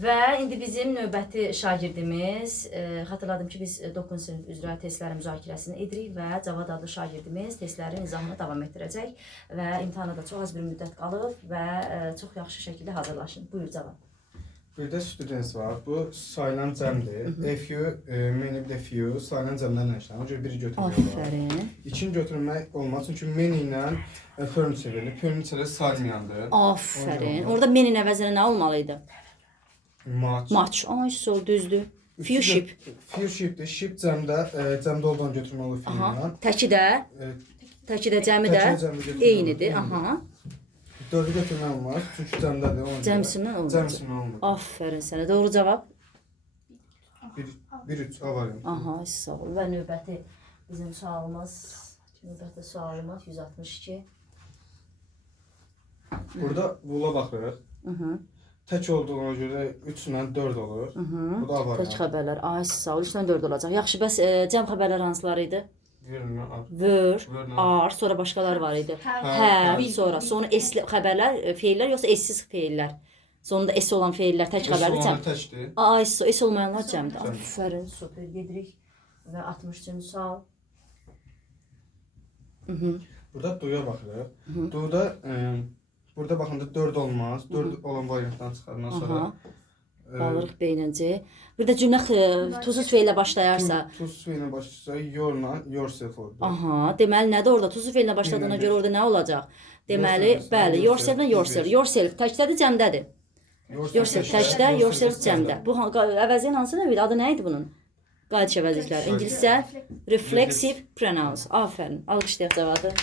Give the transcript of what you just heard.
Və indi bizim növbəti şagirdimiz, xatırladım ki, biz 9-cu sinif üzrə testlərin müzakirəsini edirik və Cavad adlı şagirdimiz testlərin izahını davam etdirəcək və imtahana da çox az bir müddət qalıb və çox yaxşı şəkildə hazırlaşın. Buyur Cavad. Bir də students var. Bu sayılan cəmdir. FU, many bir də few sayılan cəmlərlə işlənir. O görə biri götürmək olar. Aferin. İkini götürmək olmaz. Çünki many ilə furniture verilir. Furniture saymayandır. Aferin. Orada menin əvəzinə nə olmalıydı? Match. Ay, sol, düzdür. Few ship. Few shipdir. Ship cəmdə olduğunu götürmək olur filmdən. Təki də cəmi də eynidir. Aha. 4-ü götürmək olmaz. Çünki cəmdədir. Cəmsindən olmaz. Cəmsindən olmaz. Aferin sənə. Doğru cavab? 1-3 A variantı. Aha, sağ ol. Və növbəti bizim sualımız 162. Burada bula baxırıq. Tək olduğuna görə 3 ilə 4 olur. Bu da A variantı. Tək xəbərlər. Ay, sağ ol. 3 ilə 4 olacaq. Yaxşı, bəs cəm xəbərlər hansılar idi? Were, are, sonra başqaları var idi. Have, sonra S xəbərlər, feillər yoxsa S-siz feillər? Sonunda S olan feillər tək xəbərli cəm. Ay, S olmayanlar cəmdir. Aferin, super. Gedirik və 63-cü sual. Burada duya baxırıq. Duyda burada baxanda 4 olmaz. 4 olan variantdan çıxarından sonra qalırıq beyininci. Burada cümlə tuzsuz feillə başlayarsa. Tuzsuz feillə başlayarsa yourla yourself olur. Aha, deməli nədir orada? Tuzsuz feillə başladığına görə orada nə olacaq? Deməli, bəli, yourself-lə yourself. Yourself təkdədir, cəmdədir. Yourself təkdə, yourself cəmdə. Bu əvəzin hansı növüdür? Adı nə idi bunun? Qayıdış əvəzlikləri. İngiliscə reflexive pronouns. Afərin. Alqışlayaq Cavadı.